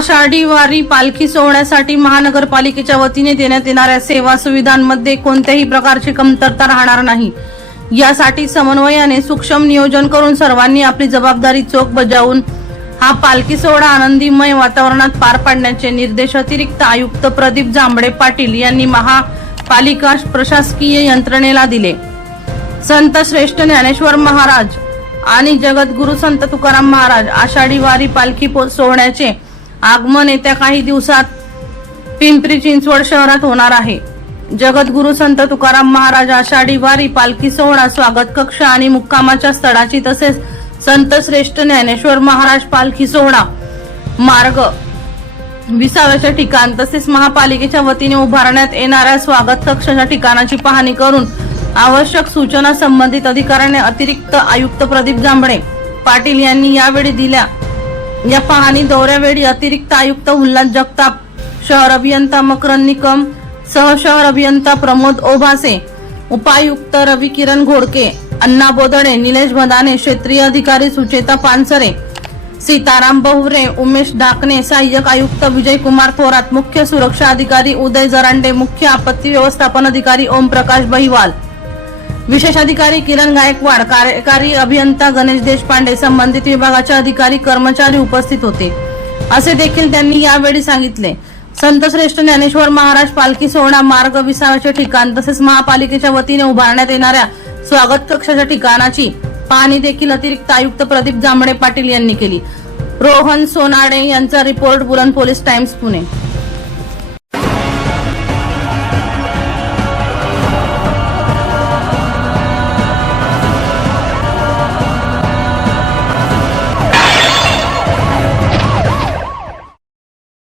आषाढी वारी पालखी सोहळ्यासाठी महानगरपालिकेच्या वतीने देण्यात येणाऱ्या सेवा सुविधांमध्ये कोणत्याही प्रकारची कमतरता राहणार नाही. यासाठी समन्वयाने सूक्ष्म नियोजन करून सर्वांनी आपली जबाबदारी चोख बजावून हा पालखी सोहळा आनंदीमय वातावरणात पार पाडण्याचे निर्देश अतिरिक्त आयुक्त प्रदीप जांभळे पाटील यांनी महापालिका प्रशासकीय यंत्रणेला दिले. संत श्रेष्ठ ज्ञानेश्वर महाराज आणि जगद्गुरु संत तुकाराम महाराज आषाढी वारी पालखी पो- सोहळ्याचे आगमन येत्या काही दिवसात पिंपरी चिंचवड शहरात होणार आहे. जगद्गुरु संत तुकाराम महाराज आषाढी वारी पालखी सोहळा स्वागत कक्ष आणि मुक्कामाच्या स्थळाची तसेच संत श्रेष्ठ ज्ञानेश्वर महाराज पालखी सोहळा. मार्ग. विसाव्याचे ठिकाण तसेच महापालिकेच्या वतीने उभारण्यात येणाऱ्या स्वागत कक्षाच्या ठिकाणाची पाहणी करून आवश्यक सूचना संबंधित अधिकाऱ्याने अतिरिक्त आयुक्त प्रदीप जांभळे पाटील यांनी यावेळी दिल्या. या पाहणी दौऱ्यावेळी अतिरिक्त आयुक्त उल्हास जगताप शहर अभियंता मकरन निकम सहशहर अभियंता प्रमोद ओभासे उपायुक्त रवी किरण घोडके अण्णा बोदडे निलेश भदाने क्षेत्रीय अधिकारी सुचेता पानसरे सीताराम बहुरे उमेश डाकणे सहाय्यक आयुक्त विजय कुमार थोरात मुख्य सुरक्षा अधिकारी उदय जरांडे मुख्य आपत्ती व्यवस्थापन अधिकारी ओम प्रकाश बहिवाल विशेष अधिकारी किरण गायकवाड कार्यकारी अभियंता गणेश देशपांडे संबंधित विभागाचे अधिकारी कर्मचारी उपस्थित होते. असे देखील त्यांनी यावेळी सांगितले. संत श्रेष्ठ ज्ञानेश्वर महाराज पालखी सोहळा मार्ग विसाव्याचे ठिकाण तसेच महापालिकेच्या वतीने उभारण्यात येणाऱ्या स्वागत कक्षाच्या ठिकाणाची पाहणी देखील अतिरिक्त आयुक्त प्रदीप जांभळे पाटील यांनी केली. रोहन सोनाडे यांचा रिपोर्ट बुलंद पोलीस टाइम्स पुणे.